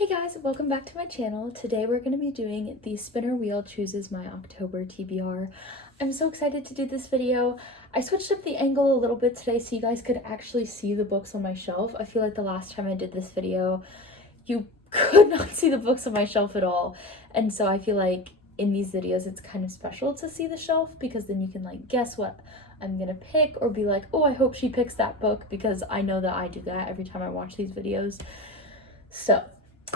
Hey guys, welcome back to my channel. Today we're going to be doing the spinner wheel chooses my October TBR. I'm so excited to do this video. I switched up the angle a little bit today so you guys could actually see the books on my shelf. I feel like the last time I did this video, you could not see the books on my shelf at all. And so I feel like in these videos it's kind of special to see the shelf because then you can like guess what I'm gonna pick or be like, oh, I hope she picks that book, because I know that I do that every time I watch these videos. So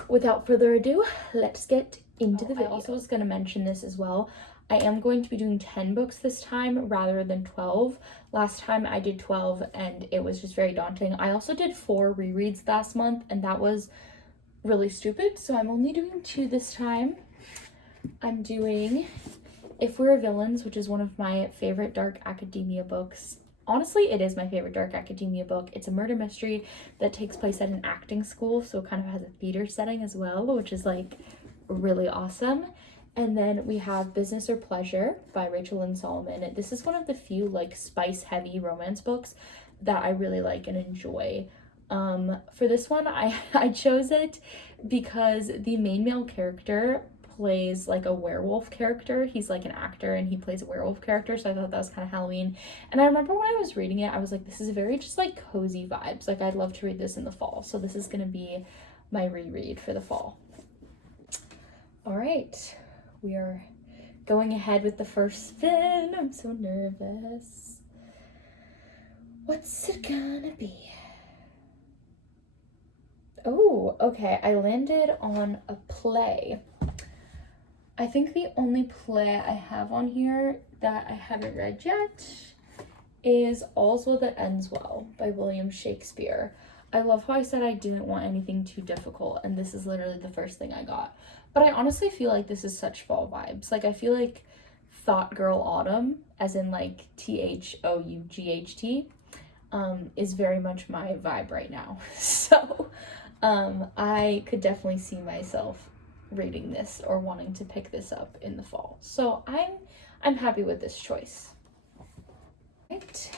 without further ado, let's get into the video. I also was going to mention this as well. I am going to be doing 10 books this time rather than 12. Last time I did 12 and it was just very daunting. I also did 4 rereads last month and that was really stupid, so I'm only doing 2 this time. I'm doing If We're Villains, which is one of my favorite dark academia books. Honestly, it is my favorite dark academia book. It's a murder mystery that takes place at an acting school, so it kind of has a theater setting as well, which is like really awesome. And then we have Business or Pleasure by Rachel Lynn Solomon. This is one of the few like spice heavy romance books that I really like and enjoy. For this one, I chose it because the main male character plays like a werewolf character. He's like an actor and he plays a werewolf character, so I thought that was kind of Halloween. And I remember when I was reading it, I was like, this is very just like cozy vibes. Like I'd love to read this in the fall, so this is gonna be my reread for the fall. All right, we are going ahead with the first spin. I'm so nervous. What's it gonna be? Oh, okay, I landed on a play. I think the only play I have on here that I haven't read yet is All's Well That Ends Well by William Shakespeare. I love how I said I didn't want anything too difficult, and this is literally the first thing I got. But I honestly feel like this is such fall vibes. Like I feel like Thought Girl Autumn, as in like THOUGHT, is very much my vibe right now. So I could definitely see myself reading this or wanting to pick this up in the fall. So I'm happy with this choice. Right.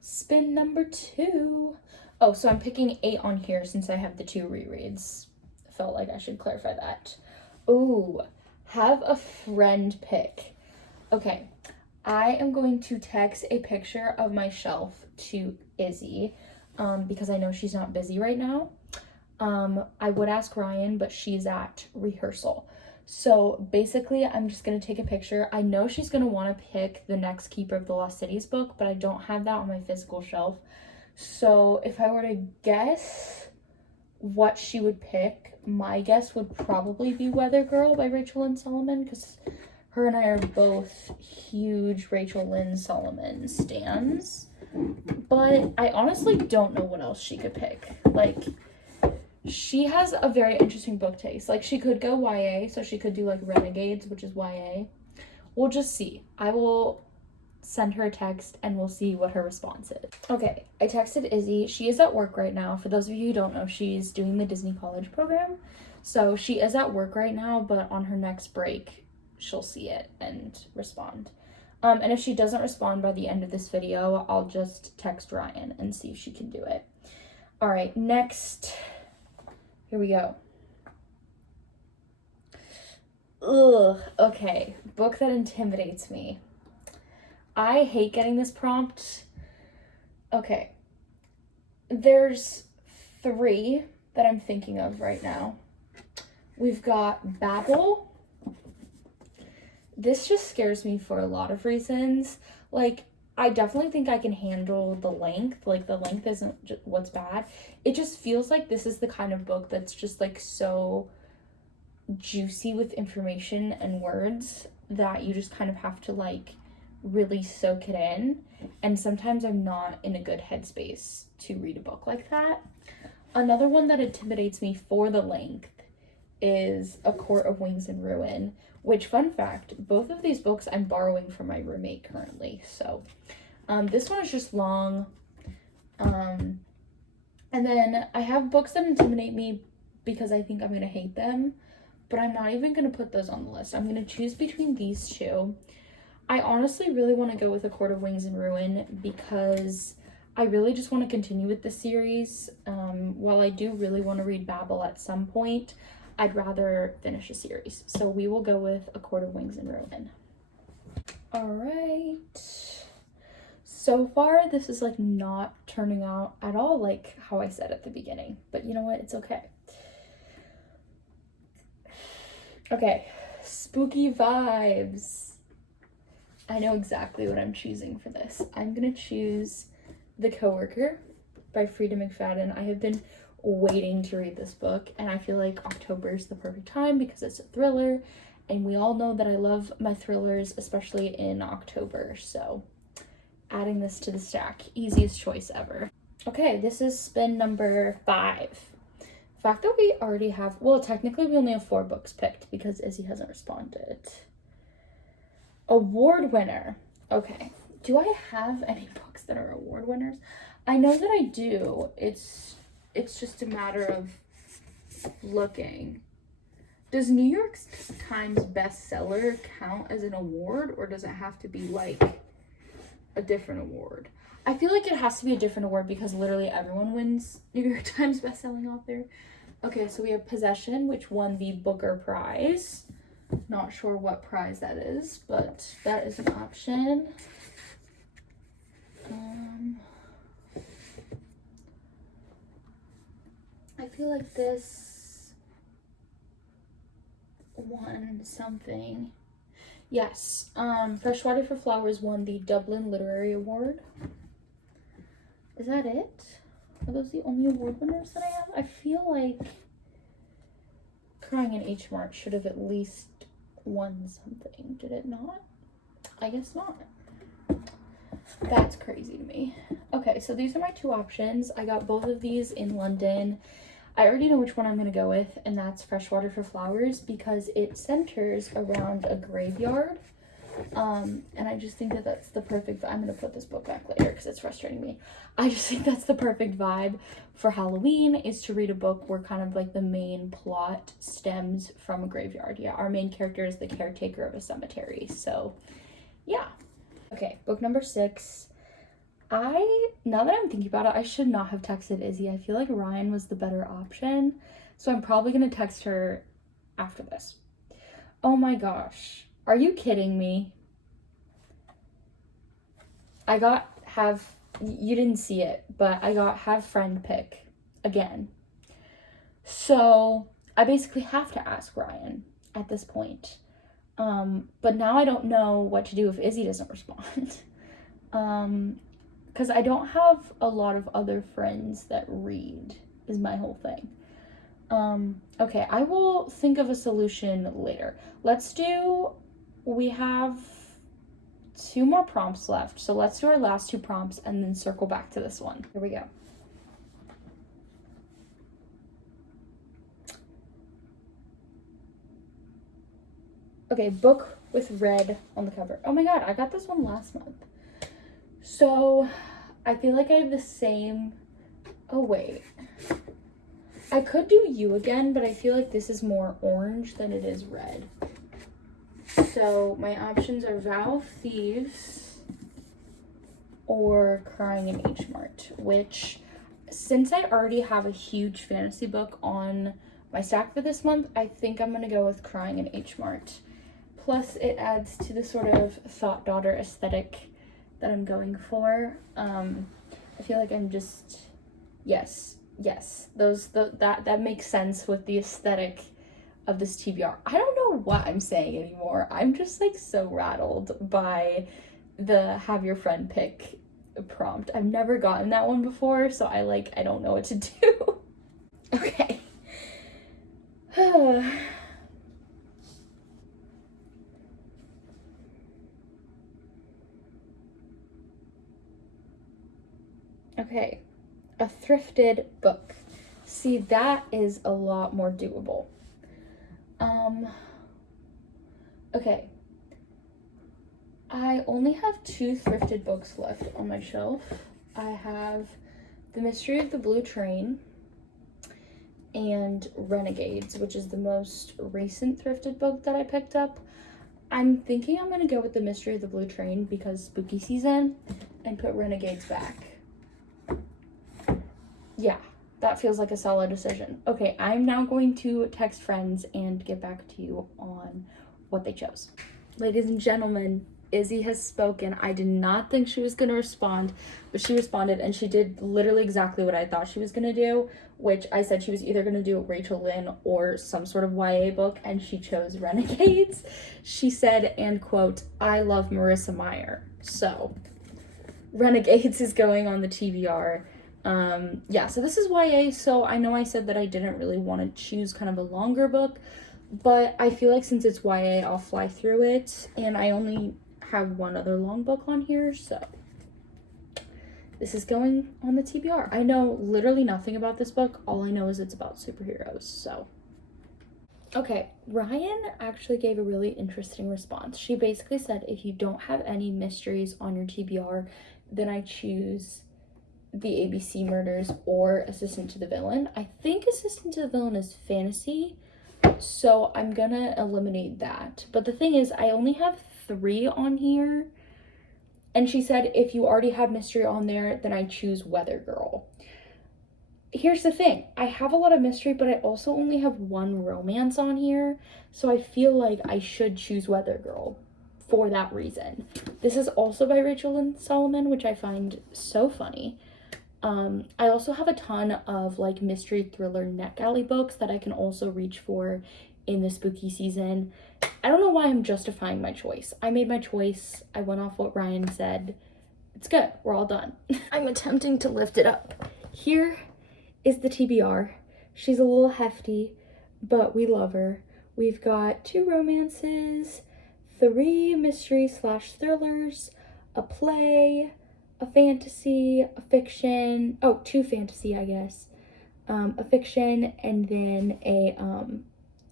Spin number 2. Oh, so I'm picking 8 on here since I have the 2 rereads. Felt like I should clarify that. Oh, have a friend pick. Okay, I am going to text a picture of my shelf to Izzy because I know she's not busy right now. I would ask Ryan, but she's at rehearsal. So basically, I'm just going to take a picture. I know she's going to want to pick the next Keeper of the Lost Cities book, but I don't have that on my physical shelf. So if I were to guess what she would pick, my guess would probably be Weather Girl by Rachel Lynn Solomon, because her and I are both huge Rachel Lynn Solomon stans. But I honestly don't know what else she could pick. Like, she has a very interesting book taste. Like, she could go YA, so she could do like Renegades, which is YA. We'll just see. I will send her a text and we'll see what her response is. Okay, I texted Izzy. She is at work right now. For those of you who don't know, she's doing the Disney College program. So she is at work right now, but on her next break, she'll see it and respond. And if she doesn't respond by the end of this video, I'll just text Ryan and see if she can do it. All right, next. Here we go. Ugh, okay. Book that intimidates me. I hate getting this prompt. Okay. There's 3 that I'm thinking of right now. We've got Babel. This just scares me for a lot of reasons. Like, I definitely think I can handle the length. Like, the length isn't what's bad. It just feels like this is the kind of book that's just, like, so juicy with information and words that you just kind of have to, like, really soak it in. And sometimes I'm not in a good headspace to read a book like that. Another one that intimidates me for the length is A Court of Wings and Ruin, which, fun fact, both of these books I'm borrowing from my roommate currently. So this one is just long. And then I have books that intimidate me because I think I'm going to hate them, but I'm not even going to put those on the list. I'm going to choose between these 2. I honestly really want to go with A Court of Wings and Ruin because I really just want to continue with the series. While I do really want to read Babel at some point, I'd rather finish a series. So we will go with A Court of Wings and Roses. All right. So far, this is like not turning out at all like how I said at the beginning. But you know what? It's okay. Okay. Spooky vibes. I know exactly what I'm choosing for this. I'm going to choose The Coworker by Frida McFadden. I have been waiting to read this book, and I feel like October is the perfect time because it's a thriller, and we all know that I love my thrillers, especially in October, so adding this to the stack, easiest choice ever. Okay, this is spin number 5. The fact that we already have, well, technically we only have 4 books picked because Izzy hasn't responded. Award winner. Okay, do I have any books that are award winners? I know that I do. It's just a matter of looking. Does New York Times bestseller count as an award, or does it have to be like a different award? I feel like it has to be a different award because literally everyone wins New York Times bestselling author. Okay, so we have Possession, which won the Booker Prize. Not sure what prize that is, but that is an option. I feel like this won something. Yes, Freshwater for Flowers won the Dublin Literary Award. Is that it? Are those the only award winners that I have? I feel like Crying in H Mart should have at least won something. Did it not? I guess not. That's crazy to me. Okay, so these are my 2 options. I got both of these in London. I already know which one I'm going to go with, and that's Freshwater for Flowers because it centers around a graveyard. And I just think that that's the perfect, I'm going to put this book back later because it's frustrating me. I just think that's the perfect vibe for Halloween, is to read a book where kind of like the main plot stems from a graveyard. Yeah, our main character is the caretaker of a cemetery. So yeah. Okay, book number 6. Now that I'm thinking about it, I should not have texted Izzy. I feel like Ryan was the better option. So I'm probably going to text her after this. Oh my gosh. Are you kidding me? You didn't see it, but I got have friend pick again. So I basically have to ask Ryan at this point. But now I don't know what to do if Izzy doesn't respond. Because I don't have a lot of other friends that read, is my whole thing. Okay, I will think of a solution later. We have 2 more prompts left, so let's do our last 2 prompts and then circle back to this one. Here we go. Okay, book with red on the cover. Oh my god, I got this one last month. So, I feel like I have the same... Oh, wait. I could do You Again, but I feel like this is more orange than it is red. So, my options are Vow of Thieves or Crying in H Mart, which, since I already have a huge fantasy book on my stack for this month, I think I'm going to go with Crying in H Mart. Plus, it adds to the sort of thought daughter aesthetic that I'm going for. I feel like I'm just, yes, that makes sense with the aesthetic of this TBR. I don't know what I'm saying anymore. I'm just like so rattled by the have your friend pick prompt. I've never gotten that one before, so I don't know what to do. Okay. Okay, a thrifted book. See, that is a lot more doable. Okay. I only have 2 thrifted books left on my shelf. I have The Mystery of the Blue Train and Renegades, which is the most recent thrifted book that I picked up. I'm thinking I'm gonna go with The Mystery of the Blue Train because spooky season and put Renegades back. yeah, that feels like a solid decision. Okay, I'm now going to text friends and get back to you on what they chose. Ladies and gentlemen, Izzy has spoken. I did not think she was going to respond, but she responded, and she did literally exactly what I thought she was going to do, which I said she was either going to do Rachel Lynn or some sort of YA book, and she chose Renegades. She said, and quote, I love Marissa Meyer. So, Renegades is going on the TBR. Yeah, so this is YA, so I know I said that I didn't really want to choose kind of a longer book, but I feel like since it's YA, I'll fly through it, and I only have one other long book on here, so this is going on the TBR. I know literally nothing about this book. All I know is it's about superheroes, so. Okay, Ryan actually gave a really interesting response. She basically said, if you don't have any mysteries on your TBR, then I choose the ABC Murders or Assistant to the Villain. I think Assistant to the Villain is fantasy, so I'm gonna eliminate that. But the thing is, I only have 3 on here, and she said if you already have mystery on there, then I choose Weather Girl. Here's the thing, I have a lot of mystery, but I also only have 1 romance on here, so I feel like I should choose Weather Girl for that reason. This is also by Rachel Lynn Solomon, which I find so funny. I also have a ton of like mystery thriller NetGalley books that I can also reach for in the spooky season. I don't know why I'm justifying my choice. I made my choice. I went off what Ryan said. It's good. We're all done. I'm attempting to lift it up. Here is the TBR. She's a little hefty, but we love her. We've got 2 romances, 3 mystery/thrillers, a play, a fantasy, a fiction, 2 fantasy, I guess, a fiction, and then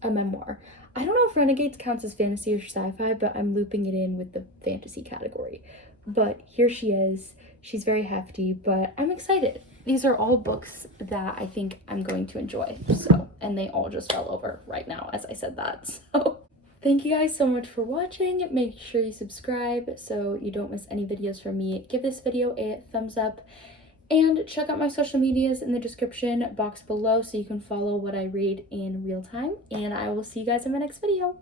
a memoir. I don't know if Renegades counts as fantasy or sci-fi, but I'm looping it in with the fantasy category. But here she is. She's very hefty, but I'm excited. These are all books that I think I'm going to enjoy, so, and they all just fell over right now as I said that, so. Thank you guys so much for watching. Make sure you subscribe so you don't miss any videos from me. Give this video a thumbs up and check out my social medias in the description box below so you can follow what I read in real time. And I will see you guys in my next video.